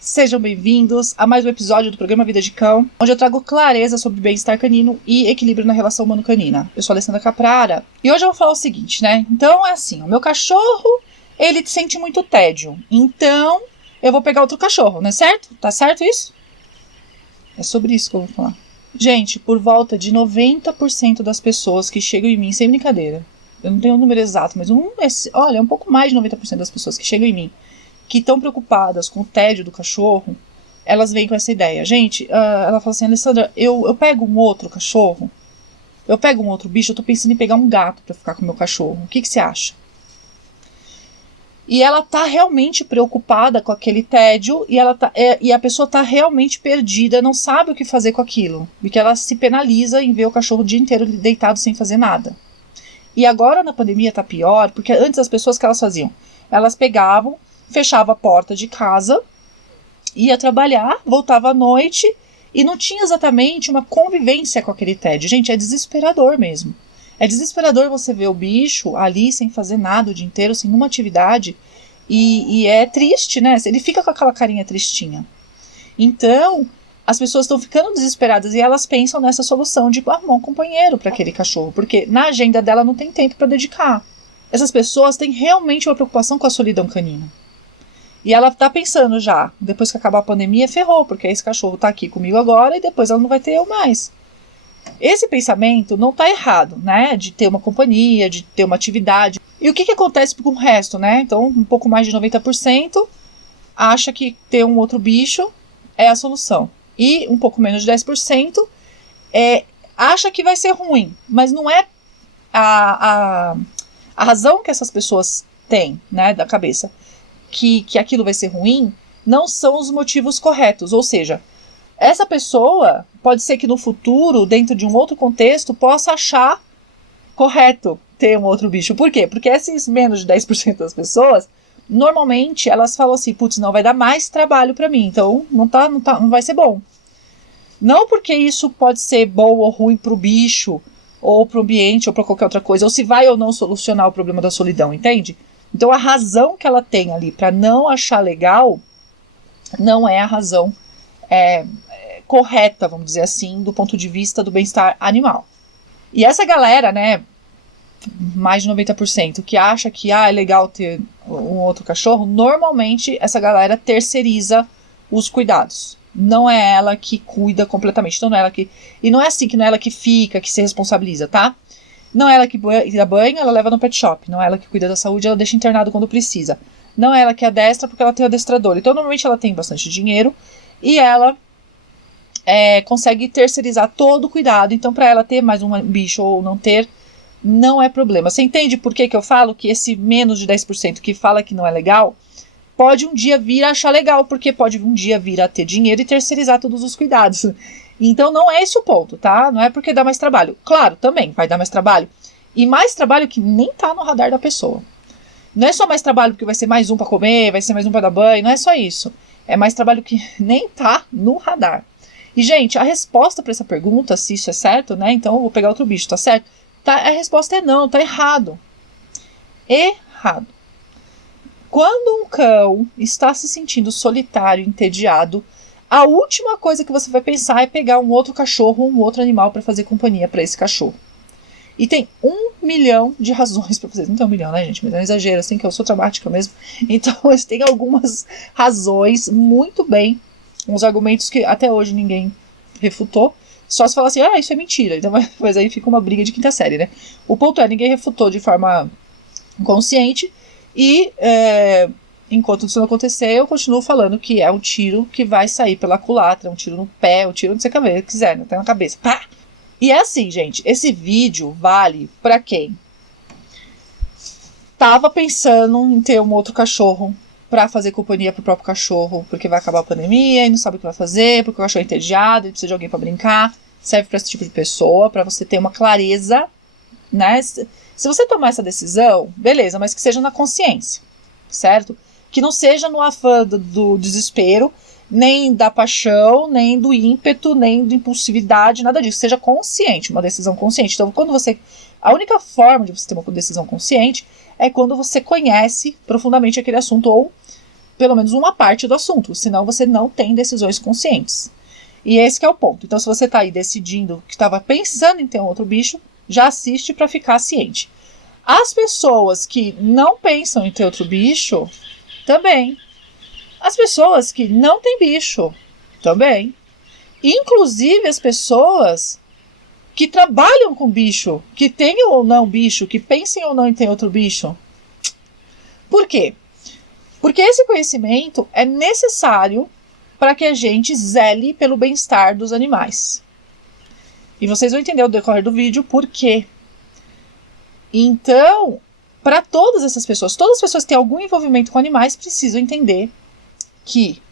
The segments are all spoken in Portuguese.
Sejam bem-vindos a mais um episódio do programa Vida de Cão, onde eu trago clareza sobre bem-estar canino e equilíbrio na relação humano-canina. Eu sou a Alessandra Caprara e hoje eu vou falar o seguinte, né? Então é assim, o meu cachorro, ele sente muito tédio, então eu vou pegar outro cachorro, não é certo? Tá certo isso? É sobre isso que eu vou falar. Gente, por volta de 90% das pessoas que chegam em mim, sem brincadeira, eu não tenho o número exato, mas um pouco mais de 90% das pessoas que chegam em mim, que estão preocupadas com o tédio do cachorro, elas vêm com essa ideia. Gente, ela fala assim, Alessandra, eu pego um outro cachorro, eu pego um outro bicho, eu tô pensando em pegar um gato pra ficar com o meu cachorro. O que você acha? E ela tá realmente preocupada com aquele tédio e a pessoa tá realmente perdida, não sabe o que fazer com aquilo. Porque ela se penaliza em ver o cachorro o dia inteiro deitado sem fazer nada. E agora na pandemia tá pior, porque antes as pessoas que elas faziam? Elas pegavam, fechavam a porta de casa, ia trabalhar, voltava à noite e não tinha exatamente uma convivência com aquele tédio. Gente, é desesperador mesmo. É desesperador você ver o bicho ali sem fazer nada o dia inteiro, sem nenhuma atividade. E é triste, né? Ele fica com aquela carinha tristinha. Então, as pessoas estão ficando desesperadas e elas pensam nessa solução de arrumar um companheiro para aquele cachorro, porque na agenda dela não tem tempo para dedicar. Essas pessoas têm realmente uma preocupação com a solidão canina. E ela tá pensando já, depois que acabar a pandemia, ferrou, porque esse cachorro tá aqui comigo agora e depois ela não vai ter eu mais. Esse pensamento não tá errado, né? De ter uma companhia, de ter uma atividade. E o que acontece com o resto, né? Então, um pouco mais de 90% acha que ter um outro bicho é a solução. E um pouco menos de 10% acha que vai ser ruim. Mas não é a razão que essas pessoas têm, né, da cabeça, que aquilo vai ser ruim, não são os motivos corretos. Ou seja, essa pessoa pode ser que no futuro, dentro de um outro contexto, possa achar correto ter um outro bicho. Por quê? Porque esses menos de 10% das pessoas, normalmente elas falam assim, putz, não vai dar mais trabalho para mim, então não vai ser bom. Não porque isso pode ser bom ou ruim pro bicho, ou pro ambiente, ou pra qualquer outra coisa, ou se vai ou não solucionar o problema da solidão, entende? Então a razão que ela tem ali para não achar legal não é a razão correta, vamos dizer assim, do ponto de vista do bem-estar animal. E essa galera, né, mais de 90%, que acha que é legal ter um outro cachorro, normalmente essa galera terceiriza os cuidados. Não é ela que cuida completamente. Então não é ela que. E não é assim, que não é ela que fica, que se responsabiliza, tá? Não é ela que dá banho, ela leva no pet shop. Não é ela que cuida da saúde, ela deixa internado quando precisa. Não é ela que adestra, porque ela tem o adestrador. Então normalmente ela tem bastante dinheiro e ela consegue terceirizar todo o cuidado. Então para ela ter mais um bicho ou não ter, não é problema. Você entende por que eu falo que esse menos de 10% que fala que não é legal, pode um dia vir a achar legal, porque pode um dia vir a ter dinheiro e terceirizar todos os cuidados. Então não é esse o ponto, tá? Não é porque dá mais trabalho. Claro, também vai dar mais trabalho. E mais trabalho que nem tá no radar da pessoa. Não é só mais trabalho porque vai ser mais um para comer, vai ser mais um para dar banho, não é só isso. É mais trabalho que nem tá no radar. E, gente, a resposta para essa pergunta, se isso é certo, né? Então eu vou pegar outro bicho, tá certo? A resposta é não, tá errado. Errado. Quando um cão está se sentindo solitário, entediado, a última coisa que você vai pensar é pegar um outro cachorro ou um outro animal para fazer companhia para esse cachorro. E tem 1 milhão de razões para fazer. Não tem 1 milhão, né, gente? Mas é um exagero, assim, que eu sou traumática mesmo. Então, tem algumas razões muito bem, uns argumentos que até hoje ninguém refutou. Só se fala assim, isso é mentira. Então, mas aí fica uma briga de quinta série, né? O ponto é, ninguém refutou de forma consciente. E enquanto isso não acontecer, eu continuo falando que é um tiro que vai sair pela culatra, um tiro no pé, um tiro onde você quiser, né? Até na cabeça. Pá! E é assim, gente, esse vídeo vale pra quem tava pensando em ter um outro cachorro pra fazer companhia pro próprio cachorro, porque vai acabar a pandemia e não sabe o que vai fazer, porque o cachorro é entediado e precisa de alguém pra brincar. Serve pra esse tipo de pessoa, pra você ter uma clareza, né? Se você tomar essa decisão, beleza, mas que seja na consciência, certo? Que não seja no afã do desespero, nem da paixão, nem do ímpeto, nem da impulsividade, nada disso. Seja consciente, uma decisão consciente. Então, a única forma de você ter uma decisão consciente é quando você conhece profundamente aquele assunto ou pelo menos uma parte do assunto, senão você não tem decisões conscientes. E esse que é o ponto. Então, se você está aí decidindo que estava pensando em ter um outro bicho, já assiste para ficar ciente. As pessoas que não pensam em ter outro bicho, também. As pessoas que não têm bicho, também. Inclusive as pessoas que trabalham com bicho, que tenham ou não bicho, que pensem ou não em ter outro bicho. Por quê? Porque esse conhecimento é necessário para que a gente zele pelo bem-estar dos animais. E vocês vão entender ao decorrer do vídeo por quê. Então, para todas essas pessoas que têm algum envolvimento com animais, precisam entender que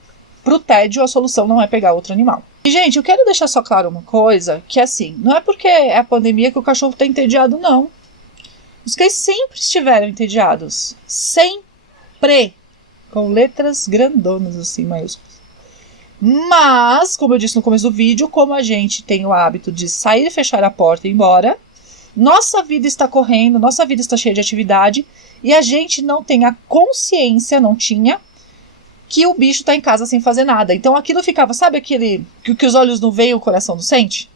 para o tédio a solução não é pegar outro animal. E, gente, eu quero deixar só claro uma coisa, que assim, não é porque é a pandemia que o cachorro está entediado, não. Os cães sempre estiveram entediados. Sempre. Com letras grandonas, assim, maiúsculas. Mas, como eu disse no começo do vídeo, como a gente tem o hábito de sair, fechar a porta e ir embora, nossa vida está correndo, nossa vida está cheia de atividade, e a gente não tem a consciência, não tinha, que o bicho está em casa sem fazer nada. Então aquilo ficava, sabe aquele que os olhos não veem, o coração não sente?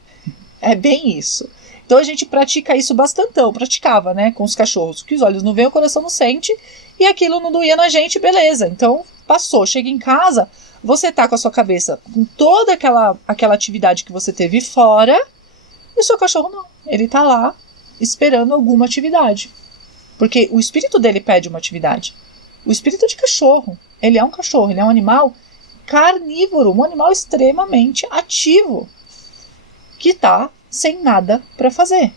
É bem isso. Então a gente pratica isso bastantão, praticava, né, com os cachorros, que os olhos não veem, o coração não sente, e aquilo não doía na gente, beleza. Então passou, chega em casa, você tá com a sua cabeça com toda aquela atividade que você teve fora, e o seu cachorro não, ele tá lá esperando alguma atividade. Porque o espírito dele pede uma atividade. O espírito de cachorro, ele é um cachorro, ele é um animal carnívoro, um animal extremamente ativo, que tá sem nada para fazer.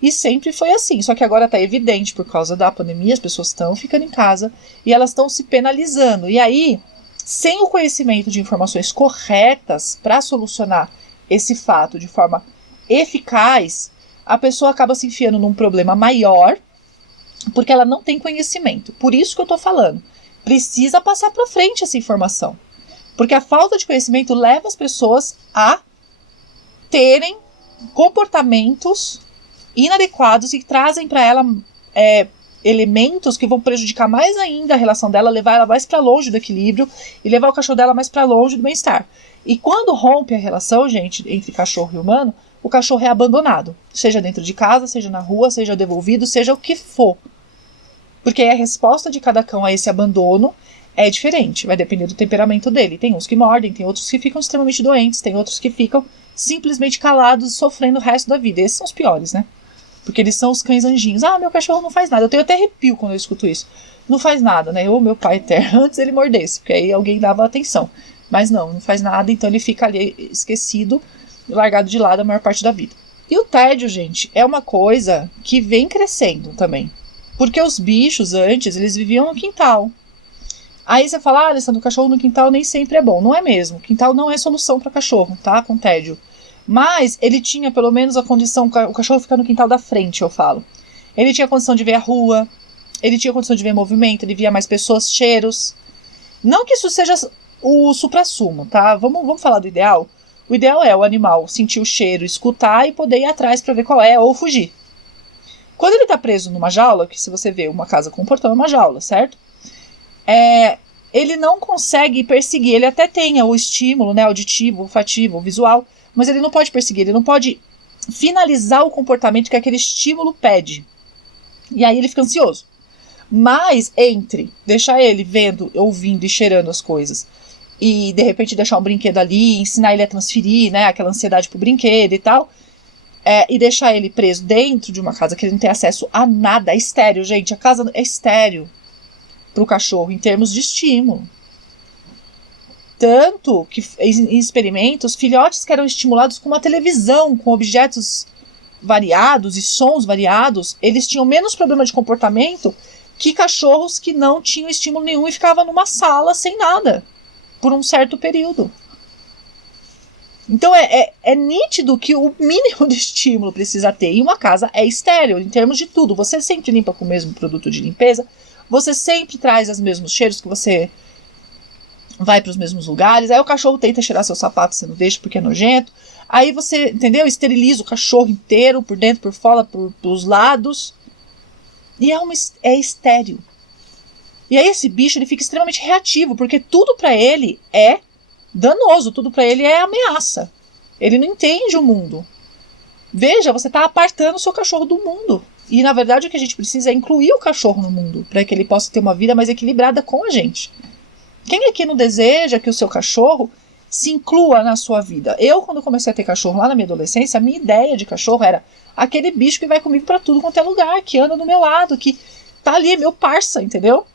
E sempre foi assim, só que agora está evidente por causa da pandemia, as pessoas estão ficando em casa e elas estão se penalizando. E aí, sem o conhecimento de informações corretas para solucionar esse fato de forma eficaz, a pessoa acaba se enfiando num problema maior, porque ela não tem conhecimento. Por isso que eu estou falando, precisa passar para frente essa informação. Porque a falta de conhecimento leva as pessoas a terem comportamentos inadequados e trazem para ela elementos que vão prejudicar mais ainda a relação dela, levar ela mais para longe do equilíbrio e levar o cachorro dela mais para longe do bem-estar. E quando rompe a relação, gente, entre cachorro e humano, o cachorro é abandonado, seja dentro de casa, seja na rua, seja devolvido, seja o que for. Porque a resposta de cada cão a esse abandono é diferente, vai depender do temperamento dele. Tem uns que mordem, tem outros que ficam extremamente doentes, tem outros que ficam simplesmente calados, sofrendo o resto da vida. Esses são os piores, né? Porque eles são os cães anjinhos. Ah, meu cachorro não faz nada. Eu tenho até arrepio quando eu escuto isso. Não faz nada, né? Ou meu pai eterno, antes ele mordesse, porque aí alguém dava atenção. Mas não faz nada, então ele fica ali esquecido, largado de lado a maior parte da vida. E o tédio, gente, é uma coisa que vem crescendo também. Porque os bichos antes, eles viviam no quintal. Aí você fala, Alessandro, o cachorro no quintal nem sempre é bom. Não é mesmo. Quintal não é solução para cachorro, tá? Com tédio. Mas ele tinha pelo menos a condição, o cachorro fica no quintal da frente, eu falo. Ele tinha a condição de ver a rua, ele tinha a condição de ver movimento, ele via mais pessoas, cheiros. Não que isso seja o suprassumo, tá? Vamos falar do ideal? O ideal é o animal sentir o cheiro, escutar e poder ir atrás para ver qual é ou fugir. Quando ele tá preso numa jaula, que se você vê uma casa com um portão é uma jaula, certo? Ele não consegue perseguir, ele até tem o estímulo, né, auditivo, olfativo, visual, mas ele não pode perseguir, ele não pode finalizar o comportamento que aquele estímulo pede. E aí ele fica ansioso. Mas entre deixar ele vendo, ouvindo e cheirando as coisas e de repente deixar um brinquedo ali, ensinar ele a transferir, né, aquela ansiedade pro brinquedo e tal, e deixar ele preso dentro de uma casa que ele não tem acesso a nada, é estéril, gente, a casa é estéril pro cachorro em termos de estímulo. Tanto que em experimentos, filhotes que eram estimulados com uma televisão, com objetos variados e sons variados, eles tinham menos problema de comportamento que cachorros que não tinham estímulo nenhum e ficavam numa sala sem nada, por um certo período. Então é nítido que o mínimo de estímulo precisa ter. E uma casa é estéril em termos de tudo. Você sempre limpa com o mesmo produto de limpeza, você sempre traz os mesmos cheiros, que você vai para os mesmos lugares. Aí o cachorro tenta cheirar seu sapato, você não deixa porque é nojento. Aí você, entendeu? Esteriliza o cachorro inteiro, por dentro, por fora, pelos lados. E é estéril. E aí esse bicho ele fica extremamente reativo, porque tudo para ele é danoso, tudo para ele é ameaça. Ele não entende o mundo. Veja, você está apartando o seu cachorro do mundo. E na verdade o que a gente precisa é incluir o cachorro no mundo, para que ele possa ter uma vida mais equilibrada com a gente. Quem aqui não deseja que o seu cachorro se inclua na sua vida? Eu, quando comecei a ter cachorro lá na minha adolescência, a minha ideia de cachorro era aquele bicho que vai comigo para tudo quanto é lugar, que anda do meu lado, que tá ali, meu parça, entendeu?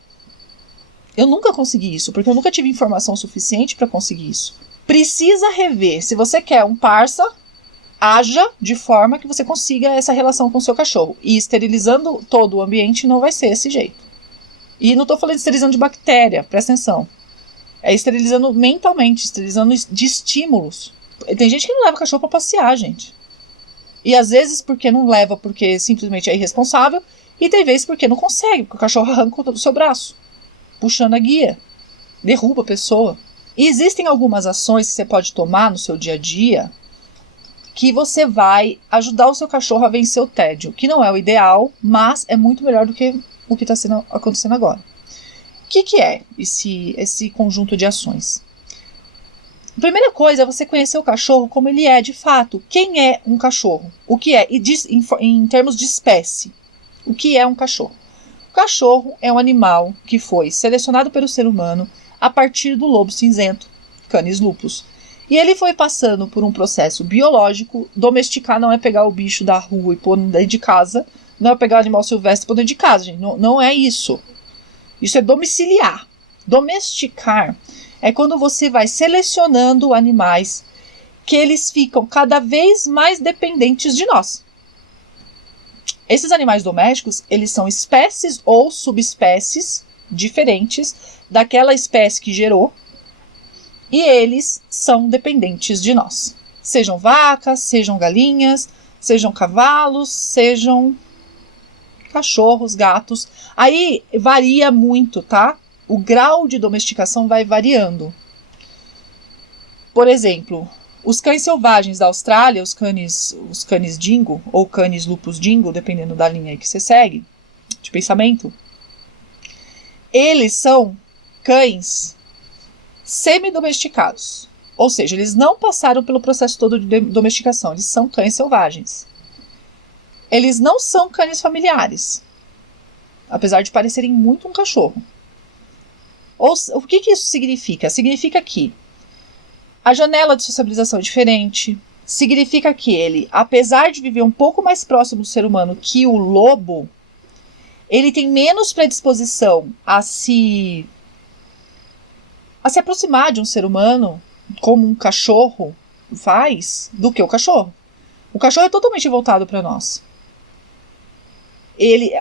Eu nunca consegui isso, porque eu nunca tive informação suficiente para conseguir isso. Precisa rever. Se você quer um parça, haja de forma que você consiga essa relação com o seu cachorro. E esterilizando todo o ambiente não vai ser esse jeito. E não estou falando de esterilizando de bactéria, presta atenção. É esterilizando mentalmente, esterilizando de estímulos. Tem gente que não leva cachorro para passear, gente. E às vezes porque não leva porque simplesmente é irresponsável, e tem vezes porque não consegue, porque o cachorro arranca do seu braço, puxando a guia, derruba a pessoa. E existem algumas ações que você pode tomar no seu dia a dia que você vai ajudar o seu cachorro a vencer o tédio, que não é o ideal, mas é muito melhor do que o que está acontecendo agora. O que é esse conjunto de ações? A primeira coisa é você conhecer o cachorro como ele é de fato. Quem é um cachorro? O que é? E em termos de espécie, o que é um cachorro? O cachorro é um animal que foi selecionado pelo ser humano a partir do lobo cinzento, Canis lupus. E ele foi passando por um processo biológico. Domesticar não é pegar o bicho da rua e pôr dentro de casa. Não é pegar o animal silvestre e pôr dentro de casa, gente. Não é isso. Isso é domiciliar. Domesticar é quando você vai selecionando animais que eles ficam cada vez mais dependentes de nós. Esses animais domésticos, eles são espécies ou subespécies diferentes daquela espécie que gerou, e eles são dependentes de nós. Sejam vacas, sejam galinhas, sejam cavalos, sejam cachorros, gatos. Aí varia muito, tá? O grau de domesticação vai variando. Por exemplo, os cães selvagens da Austrália, os canis dingo ou canis lupus dingo, dependendo da linha que você segue, de pensamento, eles são cães semi-domesticados. Ou seja, eles não passaram pelo processo todo de domesticação, eles são cães selvagens. Eles não são cães familiares, apesar de parecerem muito um cachorro. O que isso significa? Significa que a janela de sociabilização é diferente. Significa que ele, apesar de viver um pouco mais próximo do ser humano que o lobo, ele tem menos predisposição a se aproximar de um ser humano, como um cachorro faz, do que o cachorro. O cachorro é totalmente voltado para nós.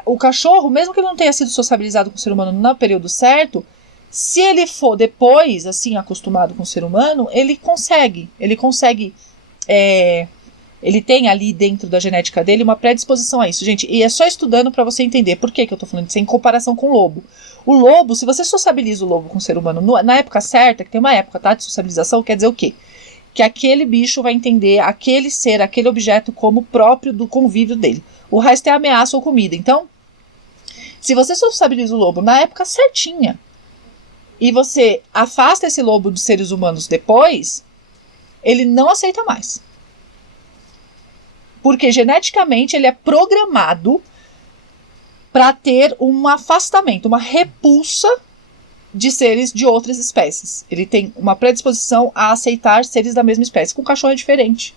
O cachorro, mesmo que ele não tenha sido sociabilizado com o ser humano no período certo, se ele for depois, assim, acostumado com o ser humano, ele consegue, ele tem ali dentro da genética dele uma predisposição a isso, gente, e é só estudando para você entender por que eu tô falando disso em comparação com o lobo. O lobo, se você sociabiliza o lobo com o ser humano na época certa, que tem uma época, tá, de sociabilização, quer dizer o quê? Que aquele bicho vai entender aquele ser, aquele objeto como próprio do convívio dele. O resto é ameaça ou comida. Então, se você sociabiliza o lobo na época certinha, e você afasta esse lobo dos seres humanos depois, ele não aceita mais. Porque geneticamente ele é programado para ter um afastamento, uma repulsa de seres de outras espécies. Ele tem uma predisposição a aceitar seres da mesma espécie. Com o cachorro é diferente.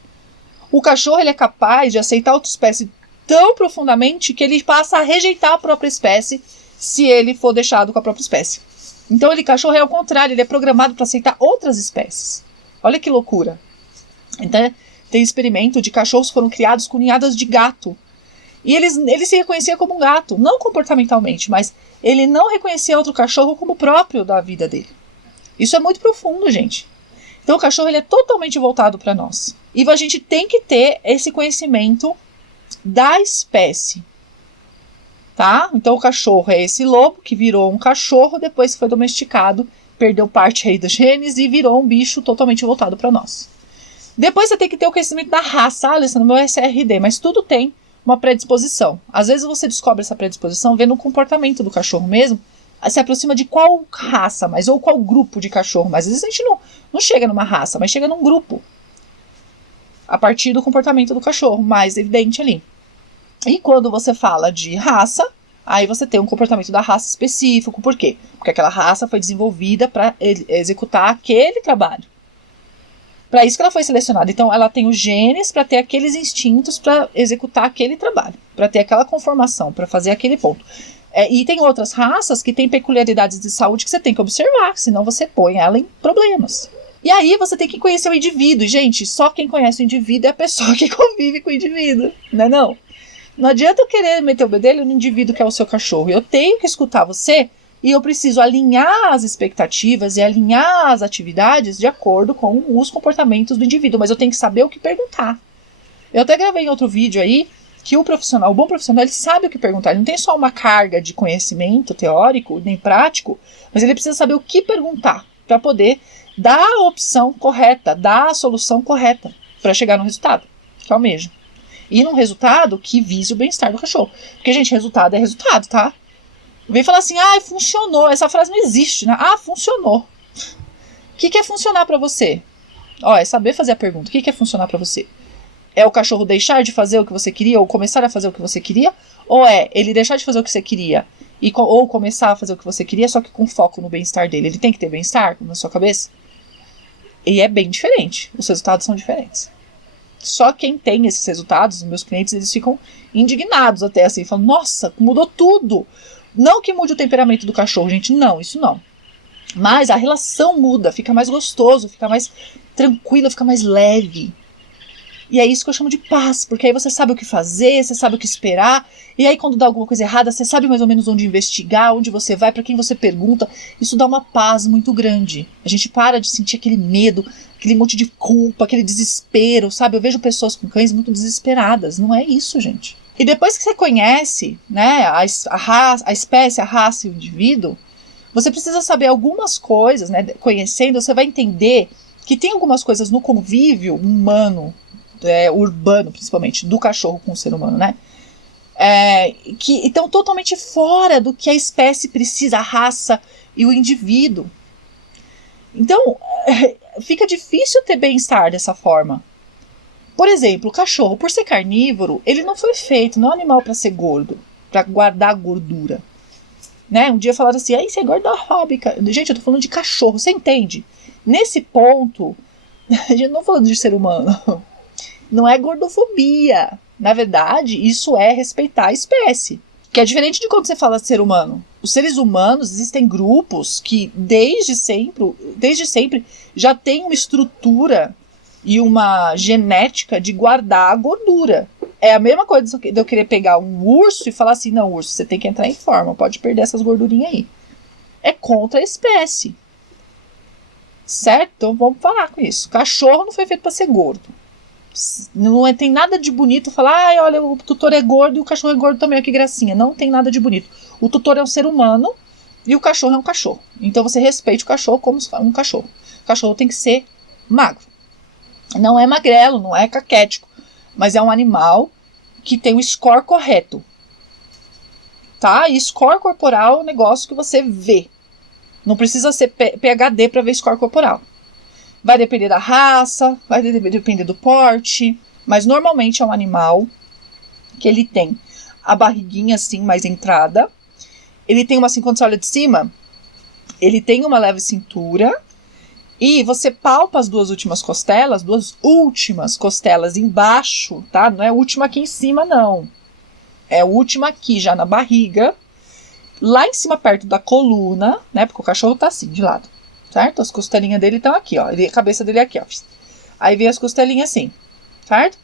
O cachorro ele é capaz de aceitar outra espécie tão profundamente que ele passa a rejeitar a própria espécie se ele for deixado com a própria espécie. Então, cachorro é ao contrário, ele é programado para aceitar outras espécies. Olha que loucura. Então, tem experimento de cachorros que foram criados com ninhadas de gato. E ele se reconhecia como um gato, não comportamentalmente, mas ele não reconhecia outro cachorro como próprio da vida dele. Isso é muito profundo, gente. Então, o cachorro ele é totalmente voltado para nós. E a gente tem que ter esse conhecimento da espécie. Tá? Então o cachorro é esse lobo que virou um cachorro depois que foi domesticado, perdeu parte aí dos genes e virou um bicho totalmente voltado para nós. Depois você tem que ter o conhecimento da raça. Alessandra, meu SRD, mas tudo tem uma predisposição. Às vezes você descobre essa predisposição vendo o comportamento do cachorro mesmo, se aproxima de qual raça mais, ou qual grupo de cachorro mais. Às vezes a gente não chega numa raça, mas chega num grupo. A partir do comportamento do cachorro, mais evidente ali. E quando você fala de raça, aí você tem um comportamento da raça específico. Por quê? Porque aquela raça foi desenvolvida para executar aquele trabalho. Para isso que ela foi selecionada. Então, ela tem os genes para ter aqueles instintos para executar aquele trabalho, para ter aquela conformação, para fazer aquele ponto. E tem outras raças que têm peculiaridades de saúde que você tem que observar, senão você põe ela em problemas. E aí você tem que conhecer o indivíduo. E, gente, só quem conhece o indivíduo é a pessoa que convive com o indivíduo, não é não? Não adianta eu querer meter o bedelho no indivíduo que é o seu cachorro. Eu tenho que escutar você e eu preciso alinhar as expectativas e alinhar as atividades de acordo com os comportamentos do indivíduo. Mas eu tenho que saber o que perguntar. Eu até gravei em outro vídeo aí que o bom profissional, ele sabe o que perguntar. Ele não tem só uma carga de conhecimento teórico, nem prático, mas ele precisa saber o que perguntar para poder dar a opção correta, dar a solução correta para chegar no resultado que almeja. E num resultado que vise o bem-estar do cachorro. Porque, gente, resultado é resultado, tá? Vem falar assim, funcionou. Essa frase não existe, né? Funcionou. O que é funcionar pra você? É saber fazer a pergunta. O que é funcionar pra você? É o cachorro deixar de fazer o que você queria ou começar a fazer o que você queria? Ou é ele deixar de fazer o que você queria ou começar a fazer o que você queria, só que com foco no bem-estar dele? Ele tem que ter bem-estar na sua cabeça? E é bem diferente. Os resultados são diferentes. Só quem tem esses resultados, os meus clientes, eles ficam indignados até assim, falam, nossa, mudou tudo. Não que mude o temperamento do cachorro, gente, não, isso não. Mas a relação muda, fica mais gostoso, fica mais tranquilo, fica mais leve. E é isso que eu chamo de paz, porque aí você sabe o que fazer, você sabe o que esperar, e aí quando dá alguma coisa errada, você sabe mais ou menos onde investigar, onde você vai, para quem você pergunta. Isso dá uma paz muito grande. A gente para de sentir aquele medo, aquele monte de culpa, aquele desespero, sabe? Eu vejo pessoas com cães muito desesperadas. Não é isso, gente. E depois que você conhece, né, a espécie, a raça e o indivíduo, você precisa saber algumas coisas, né? Conhecendo, você vai entender que tem algumas coisas no convívio humano, urbano principalmente, do cachorro com o ser humano, né? Que estão totalmente fora do que a espécie precisa, a raça e o indivíduo. Então, fica difícil ter bem-estar dessa forma. Por exemplo, o cachorro, por ser carnívoro, ele não foi feito, não é um animal para ser gordo, para guardar gordura. Né? Um dia falaram assim, isso é gordofóbica. Gente, eu tô falando de cachorro, você entende? Nesse ponto, a gente não tá falando de ser humano. Não é gordofobia. Na verdade, isso é respeitar a espécie. Que é diferente de quando você fala de ser humano. Os seres humanos, existem grupos que desde sempre já têm uma estrutura e uma genética de guardar a gordura. É a mesma coisa de eu querer pegar um urso e falar assim, não, urso, você tem que entrar em forma, pode perder essas gordurinhas aí. É contra a espécie. Certo? Então vamos parar com isso. Cachorro não foi feito para ser gordo. Não tem nada de bonito falar, olha, o tutor é gordo e o cachorro é gordo também, que gracinha. Não tem nada de bonito. O tutor é um ser humano e o cachorro é um cachorro. Então você respeite o cachorro como um cachorro. O cachorro tem que ser magro. Não é magrelo, não é caquético, mas é um animal que tem o score correto. Tá? E score corporal é um negócio que você vê. Não precisa ser PhD para ver score corporal. Vai depender da raça, vai depender do porte, mas normalmente é um animal que ele tem a barriguinha assim mais entrada, ele tem assim, quando você olha de cima, ele tem uma leve cintura e você palpa as duas últimas costelas embaixo, tá? Não é a última aqui em cima não, é a última aqui já na barriga, lá em cima perto da coluna, né? Porque o cachorro tá assim de lado. Certo? As costelinhas dele estão aqui, ó. A cabeça dele é aqui, ó. Aí vem as costelinhas assim, certo?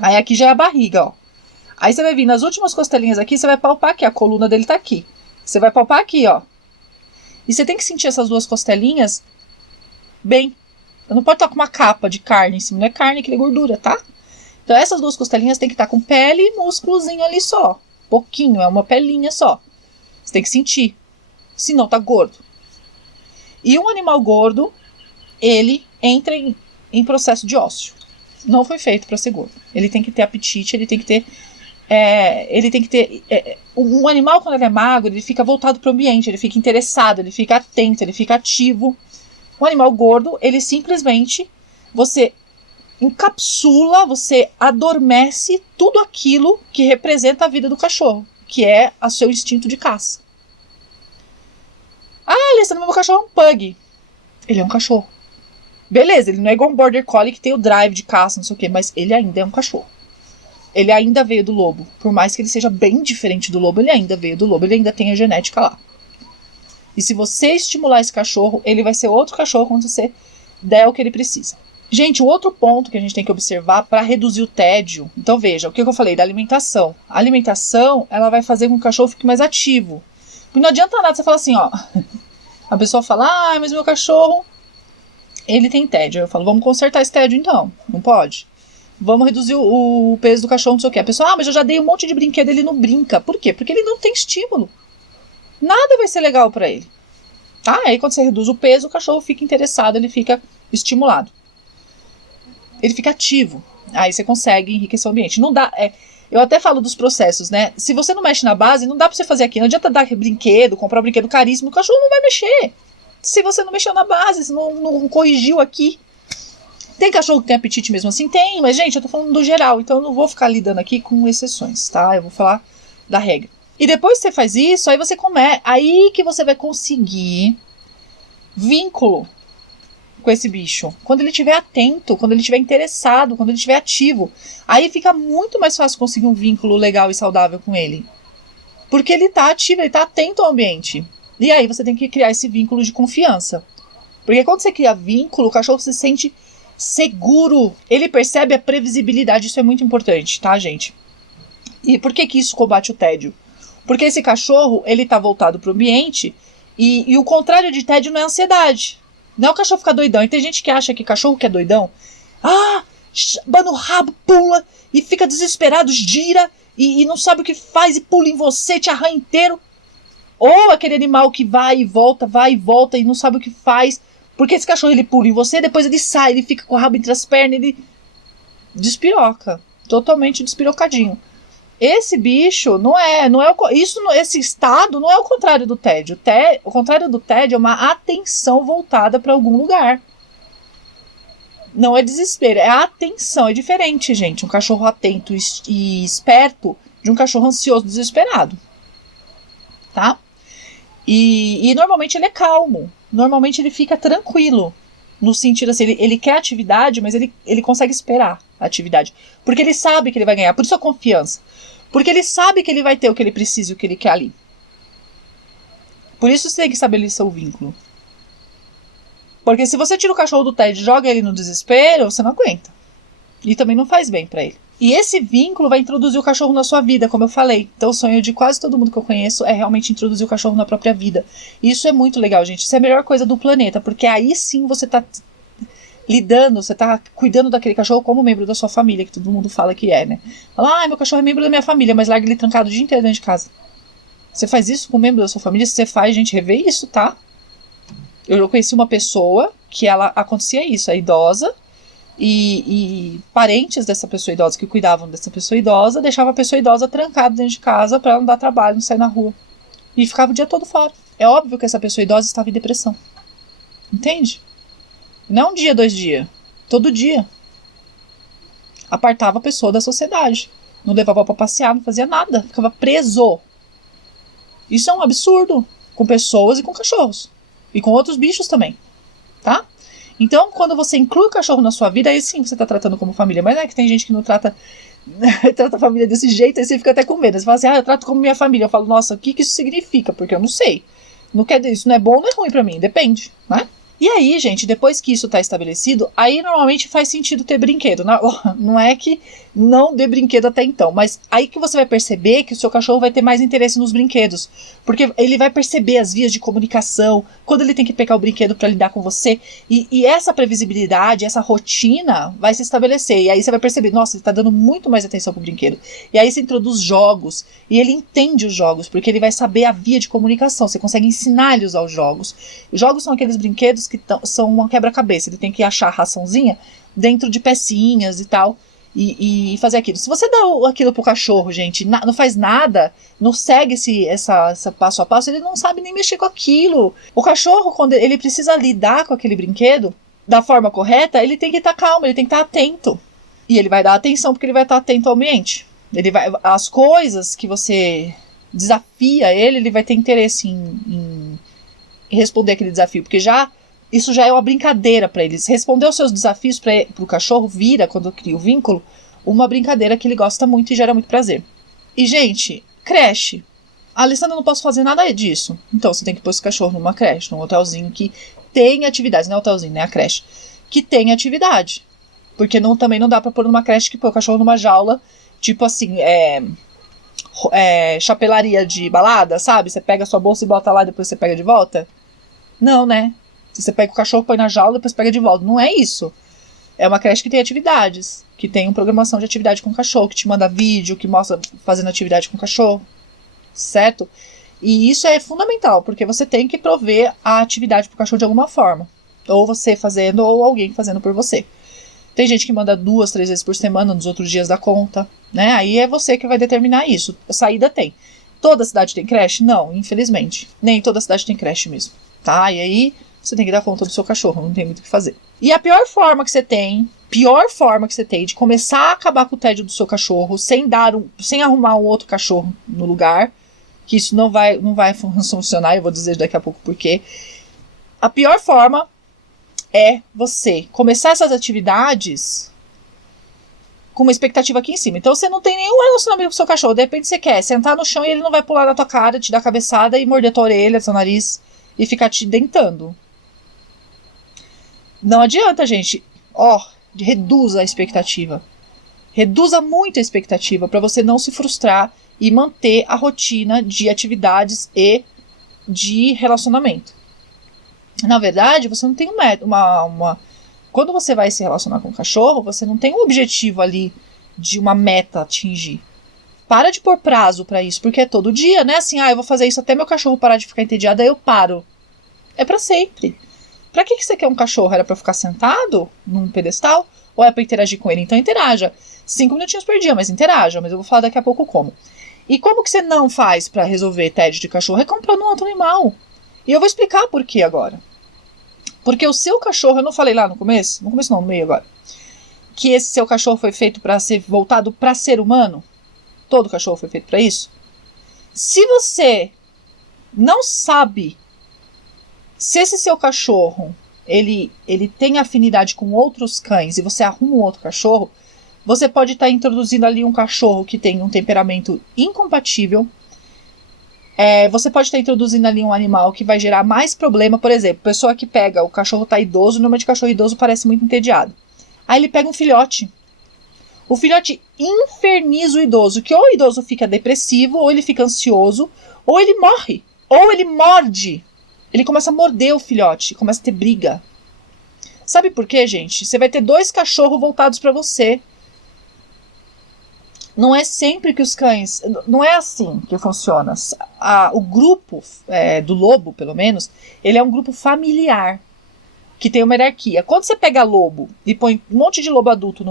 Aí aqui já é a barriga, ó. Aí você vai vir nas últimas costelinhas aqui, você vai palpar aqui, a coluna dele tá aqui. Você vai palpar aqui, ó. E você tem que sentir essas duas costelinhas bem. Você não pode estar com uma capa de carne em cima, não é carne, aquilo é gordura, tá? Então essas duas costelinhas tem que estar com pele e músculozinho ali só. Pouquinho, é uma pelinha só. Você tem que sentir. Senão tá gordo. E um animal gordo, ele entra em processo de ósseo. Não foi feito para ser gordo. Ele tem que ter apetite, ele tem que ter ele tem que ter... um animal, quando ele é magro, ele fica voltado para o ambiente, ele fica interessado, ele fica atento, ele fica ativo. Um animal gordo, ele simplesmente... Você encapsula, você adormece tudo aquilo que representa a vida do cachorro, que é o seu instinto de caça. Alessandro, meu cachorro é um pug. Ele é um cachorro. Beleza, ele não é igual um border collie que tem o drive de caça, não sei o quê, mas ele ainda é um cachorro. Ele ainda veio do lobo. Por mais que ele seja bem diferente do lobo, ele ainda veio do lobo, ele ainda tem a genética lá. E se você estimular esse cachorro, ele vai ser outro cachorro quando você der o que ele precisa. Gente, o outro ponto que a gente tem que observar para reduzir o tédio... Então veja, o que eu falei da alimentação. A alimentação, ela vai fazer com que o cachorro fique mais ativo. Porque não adianta nada você falar assim, ó... A pessoa fala, mas meu cachorro, ele tem tédio. Eu falo, vamos consertar esse tédio então. Não pode. Vamos reduzir o peso do cachorro, não sei o quê. A pessoa, mas eu já dei um monte de brinquedo, ele não brinca. Por quê? Porque ele não tem estímulo. Nada vai ser legal para ele. Tá? Aí quando você reduz o peso, o cachorro fica interessado, ele fica estimulado. Ele fica ativo. Aí você consegue enriquecer o ambiente. Não dá... Eu até falo dos processos, né? Se você não mexe na base, não dá pra você fazer aqui. Não adianta dar brinquedo, comprar um brinquedo caríssimo. O cachorro não vai mexer. Se você não mexeu na base, se não corrigiu aqui. Tem cachorro que tem apetite mesmo assim? Tem, mas gente, eu tô falando do geral. Então eu não vou ficar lidando aqui com exceções, tá? Eu vou falar da regra. E depois que você faz isso, aí você começa... Aí que você vai conseguir vínculo com esse bicho. Quando ele estiver atento, quando ele estiver interessado, quando ele estiver ativo. Aí fica muito mais fácil conseguir um vínculo legal e saudável com ele. Porque ele está ativo, ele está atento ao ambiente. E aí você tem que criar esse vínculo de confiança. Porque quando você cria vínculo, o cachorro se sente seguro. Ele percebe a previsibilidade, isso é muito importante, tá, gente? E por que isso combate o tédio? Porque esse cachorro, ele está voltado para o ambiente e o contrário de tédio não é ansiedade. Não é o cachorro ficar doidão. E tem gente que acha que cachorro que é doidão, abana o rabo, pula e fica desesperado, gira e não sabe o que faz e pula em você, te arranha inteiro. Ou aquele animal que vai e volta e não sabe o que faz. Porque esse cachorro ele pula em você, depois ele sai, ele fica com o rabo entre as pernas, ele despiroca. Totalmente despirocadinho. Esse bicho esse estado não é o contrário do tédio. O contrário do tédio é uma atenção voltada para algum lugar. Não é desespero, é atenção. É diferente, gente. Um cachorro atento e esperto de um cachorro ansioso, desesperado. Tá? E normalmente ele é calmo. Normalmente ele fica tranquilo. No sentido assim, ele quer atividade, mas ele consegue esperar a atividade. Porque ele sabe que ele vai ganhar. Por isso a confiança. Porque ele sabe que ele vai ter o que ele precisa e o que ele quer ali. Por isso você tem que estabelecer o vínculo. Porque se você tira o cachorro do tédio e joga ele no desespero, você não aguenta. E também não faz bem pra ele. E esse vínculo vai introduzir o cachorro na sua vida, como eu falei. Então o sonho de quase todo mundo que eu conheço é realmente introduzir o cachorro na própria vida. E isso é muito legal, gente. Isso é a melhor coisa do planeta. Porque aí sim você tá lidando, você tá cuidando daquele cachorro como membro da sua família, que todo mundo fala que é, né? Fala, meu cachorro é membro da minha família, mas larga ele trancado o dia inteiro dentro de casa. Você faz isso com um membro da sua família? Se você faz, gente, revê isso, tá? Eu conheci uma pessoa que acontecia isso, a idosa, e parentes dessa pessoa idosa que cuidavam dessa pessoa idosa, deixava a pessoa idosa trancada dentro de casa para ela não dar trabalho, não sair na rua. E ficava o dia todo fora. É óbvio que essa pessoa idosa estava em depressão. Entende? Não um dia, 2 dias. Todo dia. Apartava a pessoa da sociedade. Não levava pra passear, não fazia nada. Ficava preso. Isso é um absurdo. Com pessoas e com cachorros. E com outros bichos também. Tá? Então, quando você inclui o cachorro na sua vida, aí sim você tá tratando como família. Mas não é que tem gente que não trata a família desse jeito, aí você fica até com medo. Você fala assim, eu trato como minha família. Eu falo, nossa, o que isso significa? Porque eu não sei. Isso não é bom ou não é ruim pra mim. Depende, né? E aí, gente, depois que isso está estabelecido, aí normalmente faz sentido ter brinquedo. Não é que não dê brinquedo até então, mas aí que você vai perceber que o seu cachorro vai ter mais interesse nos brinquedos. Porque ele vai perceber as vias de comunicação, quando ele tem que pegar o brinquedo para lidar com você. E essa previsibilidade, essa rotina vai se estabelecer. E aí você vai perceber, nossa, ele está dando muito mais atenção pro brinquedo. E aí você introduz jogos, e ele entende os jogos, porque ele vai saber a via de comunicação. Você consegue ensinar ele a usar os jogos. Os jogos são aqueles brinquedos que são uma quebra-cabeça. Ele tem que achar a raçãozinha dentro de pecinhas e tal. e fazer aquilo. Se você dá aquilo pro cachorro, gente, não faz nada, não segue essa passo a passo, ele não sabe nem mexer com aquilo. O cachorro, quando ele precisa lidar com aquele brinquedo da forma correta, ele tem que estar calmo, ele tem que estar atento. E ele vai dar atenção porque ele vai estar atento ao ambiente. As coisas que você desafia ele vai ter interesse em responder aquele desafio, porque isso já é uma brincadeira para eles. Responder os seus desafios para o cachorro vira, quando cria o vínculo, uma brincadeira que ele gosta muito e gera muito prazer. E, gente, creche. A Alessandra, não posso fazer nada disso. Então, você tem que pôr esse cachorro numa creche, num hotelzinho que tem atividades. Não é hotelzinho, né? A creche. Que tem atividade. Porque também não dá pra pôr numa creche que põe o cachorro numa jaula, tipo assim, chapelaria de balada, sabe? Você pega a sua bolsa e bota lá e depois você pega de volta. Não, né? Você pega o cachorro, põe na jaula e depois pega de volta. Não é isso. É uma creche que tem atividades, que tem uma programação de atividade com o cachorro, que te manda vídeo, que mostra fazendo atividade com o cachorro. Certo? E isso é fundamental, porque você tem que prover a atividade pro cachorro de alguma forma. Ou você fazendo, ou alguém fazendo por você. Tem gente que manda 2, 3 vezes por semana, nos outros dias dá conta, né? Aí é você que vai determinar isso. A saída tem. Toda cidade tem creche? Não, infelizmente. Nem toda cidade tem creche mesmo, tá? E aí você tem que dar conta do seu cachorro, não tem muito o que fazer. E a pior forma que você tem de começar a acabar com o tédio do seu cachorro, sem arrumar um outro cachorro no lugar, que isso não vai funcionar, eu vou dizer daqui a pouco por quê. A pior forma é você começar essas atividades com uma expectativa aqui em cima. Então você não tem nenhum relacionamento com o seu cachorro. De repente você quer sentar no chão e ele não vai pular na tua cara, te dar cabeçada e morder tua orelha, seu nariz e ficar te dentando. Não adianta, gente. Reduza a expectativa. Reduza muito a expectativa para você não se frustrar e manter a rotina de atividades e de relacionamento. Na verdade, você não tem quando você vai se relacionar com o cachorro, você não tem um objetivo ali de uma meta a atingir. Para de pôr prazo para isso, porque é todo dia, né? Assim, eu vou fazer isso até meu cachorro parar de ficar entediado, aí eu paro. É para sempre. Pra que você quer um cachorro? Era pra ficar sentado num pedestal? Ou é pra interagir com ele? Então interaja. 5 minutinhos por dia, mas interaja. Mas eu vou falar daqui a pouco como. E como que você não faz pra resolver tédio de cachorro? É comprando um outro animal. E eu vou explicar por que agora. Porque o seu cachorro, eu não falei lá no começo? No começo não, no meio agora. Que esse seu cachorro foi feito pra ser voltado pra ser humano? Todo cachorro foi feito pra isso? Se você não sabe se esse seu cachorro, ele tem afinidade com outros cães e você arruma um outro cachorro, você pode estar introduzindo ali um cachorro que tem um temperamento incompatível. Você pode estar introduzindo ali um animal que vai gerar mais problema. Por exemplo, pessoa que pega, o cachorro está idoso, normalmente cachorro idoso parece muito entediado. Aí ele pega um filhote. O filhote inferniza o idoso, que ou o idoso fica depressivo, ou ele fica ansioso, ou ele morre, ou ele morde. Ele começa a morder o filhote, começa a ter briga. Sabe por quê, gente? Você vai ter 2 cachorros voltados para você. Não é sempre que os cães... Não é assim que funciona. O grupo do lobo, pelo menos, ele é um grupo familiar, que tem uma hierarquia. Quando você pega lobo e põe um monte de lobo adulto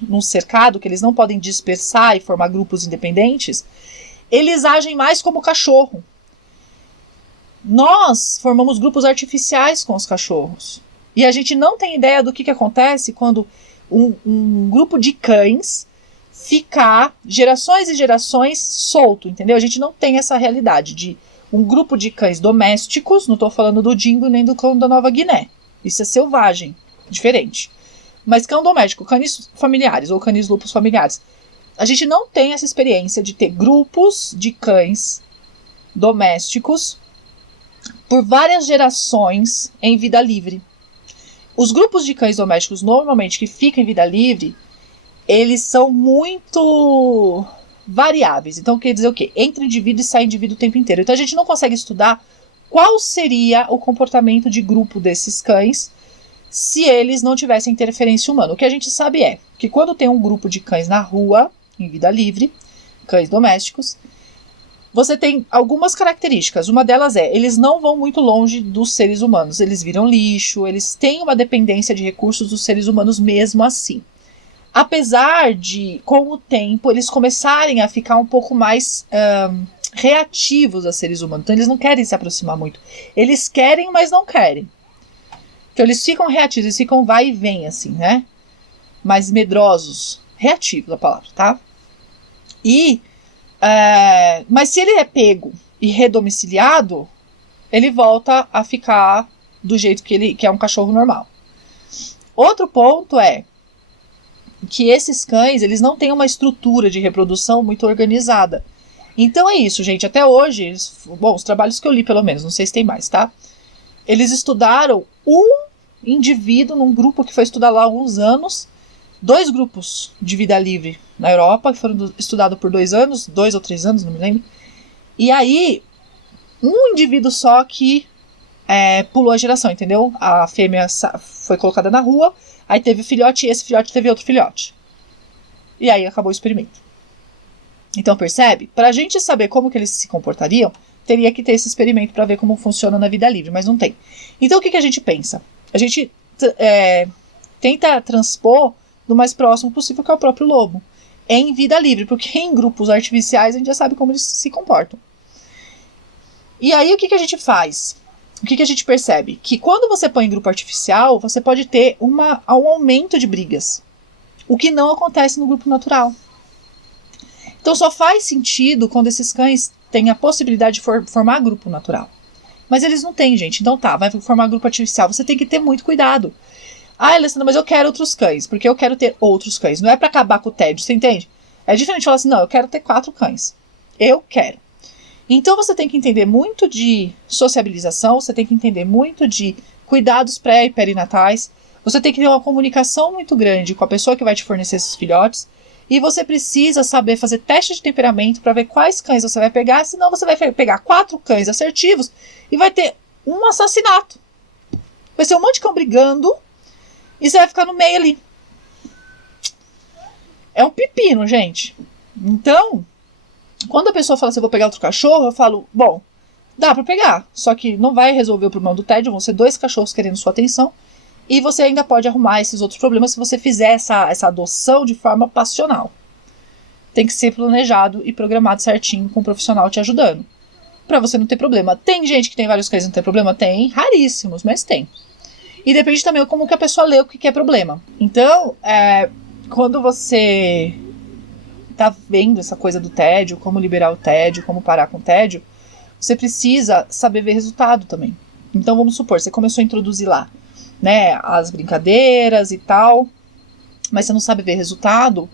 num cercado, que eles não podem dispersar e formar grupos independentes, eles agem mais como cachorro. Nós formamos grupos artificiais com os cachorros. E a gente não tem ideia do que acontece quando um grupo de cães ficar gerações e gerações solto, entendeu? A gente não tem essa realidade de um grupo de cães domésticos, não estou falando do Dingo nem do cão da Nova Guiné. Isso é selvagem, diferente. Mas cão doméstico, canis familiares ou canis lupus familiares. A gente não tem essa experiência de ter grupos de cães domésticos por várias gerações em vida livre. Os grupos de cães domésticos, normalmente, que ficam em vida livre, eles são muito variáveis. Então, quer dizer o quê? Entra indivíduo e sai indivíduo o tempo inteiro. Então, a gente não consegue estudar qual seria o comportamento de grupo desses cães se eles não tivessem interferência humana. O que a gente sabe é que quando tem um grupo de cães na rua, em vida livre, cães domésticos, você tem algumas características. Uma delas eles não vão muito longe dos seres humanos. Eles viram lixo, eles têm uma dependência de recursos dos seres humanos mesmo assim. Apesar de, com o tempo, eles começarem a ficar um pouco mais reativos a seres humanos. Então eles não querem se aproximar muito. Eles querem, mas não querem. Então eles ficam reativos, eles ficam vai e vem, assim, né? Mais medrosos. Reativos a palavra, tá? Mas se ele é pego e redomiciliado, ele volta a ficar do jeito que é um cachorro normal. Outro ponto é que esses cães, eles não têm uma estrutura de reprodução muito organizada. Então é isso, gente. Até hoje, os trabalhos que eu li, pelo menos, não sei se tem mais, tá? Eles estudaram um indivíduo num grupo que foi estudar lá há alguns anos, 2 grupos de vida livre na Europa, que foram estudados por 2 anos, 2 ou 3 anos, não me lembro. E aí, um indivíduo só que pulou a geração, entendeu? A fêmea foi colocada na rua, aí teve filhote e esse filhote teve outro filhote. E aí acabou o experimento. Então percebe? Para a gente saber como que eles se comportariam, teria que ter esse experimento para ver como funciona na vida livre, mas não tem. Então o que a gente pensa? A gente tenta transpor do mais próximo possível, que é o próprio lobo, em vida livre, porque em grupos artificiais a gente já sabe como eles se comportam. E aí o que a gente faz? O que a gente percebe? Que quando você põe em grupo artificial, você pode ter um aumento de brigas, o que não acontece no grupo natural. Então só faz sentido quando esses cães têm a possibilidade de formar grupo natural. Mas eles não têm, gente. Então vai formar grupo artificial. Você tem que ter muito cuidado. Ah, Alessandra, mas eu quero outros cães, porque eu quero ter outros cães. Não é para acabar com o tédio, você entende? É diferente falar assim, não, eu quero ter 4 cães. Eu quero. Então você tem que entender muito de sociabilização, você tem que entender muito de cuidados pré e perinatais, você tem que ter uma comunicação muito grande com a pessoa que vai te fornecer esses filhotes, e você precisa saber fazer teste de temperamento para ver quais cães você vai pegar, senão você vai pegar 4 cães assertivos e vai ter um assassinato. Vai ser um monte de cão brigando e você vai ficar no meio ali. É um pepino, gente. Então, quando a pessoa fala assim, eu vou pegar outro cachorro, eu falo, bom, dá pra pegar, só que não vai resolver o problema do tédio, vão ser 2 cachorros querendo sua atenção, e você ainda pode arrumar esses outros problemas se você fizer essa adoção de forma passional. Tem que ser planejado e programado certinho com um profissional te ajudando, pra você não ter problema. Tem gente que tem vários cães e não tem problema? Tem, raríssimos, mas tem. E depende também como que a pessoa lê o que é problema. Então, quando você tá vendo essa coisa do tédio, como liberar o tédio, como parar com o tédio, você precisa saber ver resultado também. Então vamos supor, você começou a introduzir lá, né, as brincadeiras e tal, mas você não sabe ver resultado,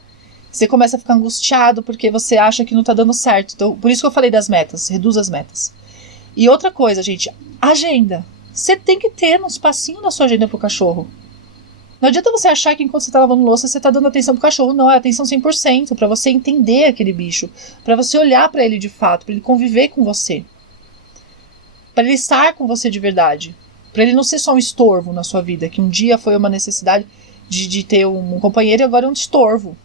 você começa a ficar angustiado porque você acha que não tá dando certo. Então, por isso que eu falei das metas, reduz as metas. E outra coisa, gente, agenda. Você tem que ter um espacinho na sua agenda pro cachorro. Não adianta você achar que enquanto você tá lavando louça, você tá dando atenção pro cachorro. Não, é atenção 100%, pra você entender aquele bicho, pra você olhar pra ele de fato, pra ele conviver com você, pra ele estar com você de verdade, pra ele não ser só um estorvo na sua vida, que um dia foi uma necessidade de ter um companheiro e agora é um estorvo.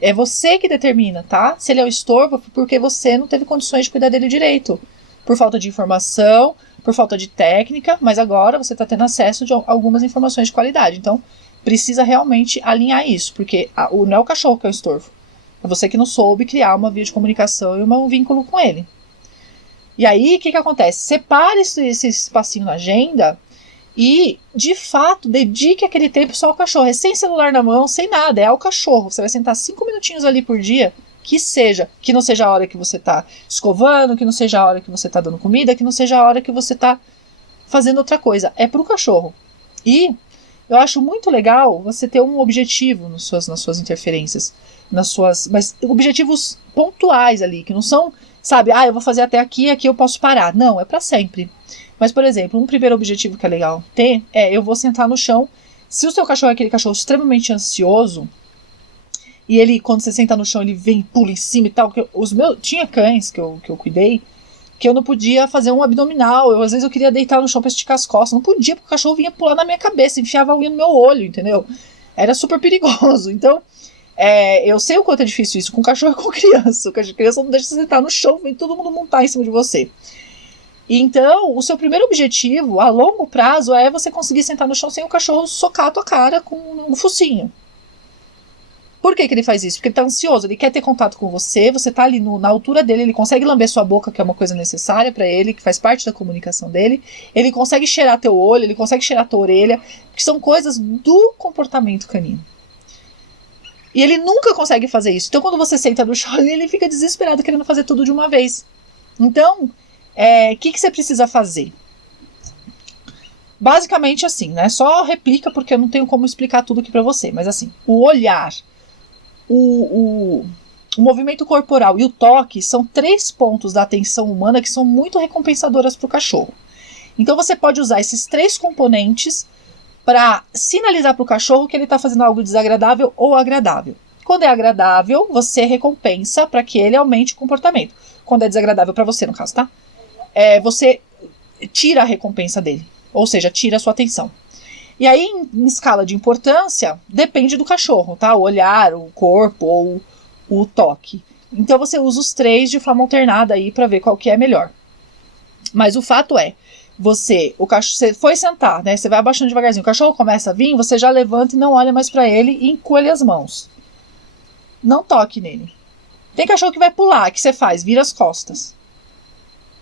É você que determina, tá? Se ele é um estorvo, porque você não teve condições de cuidar dele direito, por falta de informação, por falta de técnica, mas agora você tá tendo acesso de algumas informações de qualidade. Então, precisa realmente alinhar isso, porque não é o cachorro que é o estorvo. É você que não soube criar uma via de comunicação e um vínculo com ele. E aí, o que acontece? Separe esse espacinho na agenda e, de fato, dedique aquele tempo só ao cachorro. É sem celular na mão, sem nada, é ao cachorro. Você vai sentar 5 minutinhos ali por dia, que não seja a hora que você tá escovando, que não seja a hora que você tá dando comida, que não seja a hora que você tá fazendo outra coisa. É pro cachorro. E eu acho muito legal você ter um objetivo nas suas interferências, mas objetivos pontuais ali, que não são, sabe, eu vou fazer até aqui eu posso parar. Não, é pra sempre. Mas, por exemplo, um primeiro objetivo que é legal ter eu vou sentar no chão. Se o seu cachorro é aquele cachorro extremamente ansioso, e ele, quando você senta no chão, ele vem, pula em cima e tal, tinha cães que eu cuidei, que eu não podia fazer um abdominal, às vezes eu queria deitar no chão pra esticar as costas, não podia, porque o cachorro vinha pular na minha cabeça, enfiava a unha no meu olho, entendeu? Era super perigoso. Então, eu sei o quanto é difícil isso com cachorro e com criança. Com criança não deixa você sentar no chão, vem todo mundo montar em cima de você. Então, o seu primeiro objetivo, a longo prazo, é você conseguir sentar no chão sem o cachorro socar a tua cara com um focinho. Por que ele faz isso? Porque ele tá ansioso, ele quer ter contato com você, você tá ali na altura dele, ele consegue lamber sua boca, que é uma coisa necessária pra ele, que faz parte da comunicação dele, ele consegue cheirar teu olho, ele consegue cheirar tua orelha, que são coisas do comportamento canino. E ele nunca consegue fazer isso. Então quando você senta no chão, ele fica desesperado querendo fazer tudo de uma vez. Então, o que você precisa fazer? Basicamente assim, né? Só replica porque eu não tenho como explicar tudo aqui pra você. Mas assim, o olhar, o movimento corporal e o toque são 3 pontos da atenção humana que são muito recompensadoras para o cachorro. Então você pode usar esses 3 componentes para sinalizar para o cachorro que ele está fazendo algo desagradável ou agradável. Quando é agradável, você recompensa para que ele aumente o comportamento. Quando é desagradável para você, no caso, tá? Você tira a recompensa dele, ou seja, tira a sua atenção. E aí, em escala de importância, depende do cachorro, tá? O olhar, o corpo ou o toque. Então você usa os 3 de forma alternada aí para ver qual que é melhor. Mas o fato é, você foi sentar, né? Você vai abaixando devagarzinho, o cachorro começa a vir, você já levanta e não olha mais para ele e encolhe as mãos. Não toque nele. Tem cachorro que vai pular, o que você faz? Vira as costas.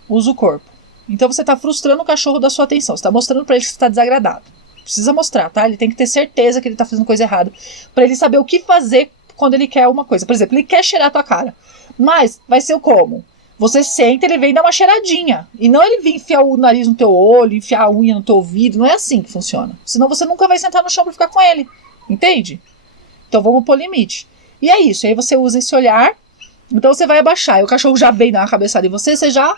Usa o corpo. Então você está frustrando o cachorro da sua atenção, você está mostrando para ele que você está desagradado. Precisa mostrar, tá? Ele tem que ter certeza que ele tá fazendo coisa errada, pra ele saber o que fazer quando ele quer uma coisa. Por exemplo, ele quer cheirar a tua cara, mas vai ser o como? Você senta, ele vem dar uma cheiradinha, e não ele vem enfiar o nariz no teu olho, enfiar a unha no teu ouvido, não é assim que funciona. Senão você nunca vai sentar no chão pra ficar com ele, entende? Então vamos pôr limite. E é isso, aí você usa esse olhar, então você vai abaixar, e o cachorro já vem dar uma cabeçada em você, você já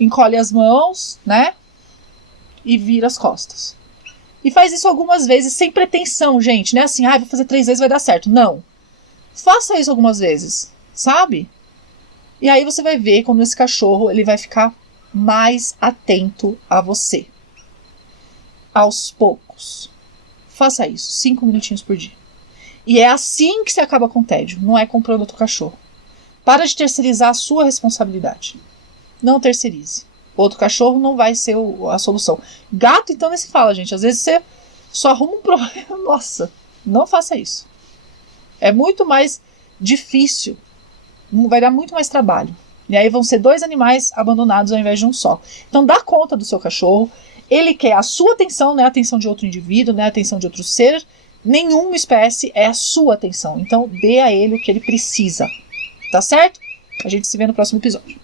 encolhe as mãos, né? E vira as costas. E faz isso algumas vezes sem pretensão, gente. Não é assim, vou fazer 3 vezes, vai dar certo. Não. Faça isso algumas vezes, sabe? E aí você vai ver como esse cachorro ele vai ficar mais atento a você. Aos poucos. Faça isso, 5 minutinhos por dia. E é assim que você acaba com o tédio. Não é comprando outro cachorro. Para de terceirizar a sua responsabilidade. Não terceirize. Outro cachorro não vai ser a solução. Gato, então, nem se fala, gente. Às vezes você só arruma um problema. Nossa, não faça isso. É muito mais difícil. Vai dar muito mais trabalho. E aí vão ser 2 animais abandonados ao invés de um só. Então, dá conta do seu cachorro. Ele quer a sua atenção, não é a atenção de outro indivíduo, não é a atenção de outro ser. Nenhuma espécie é a sua atenção. Então, dê a ele o que ele precisa. Tá certo? A gente se vê no próximo episódio.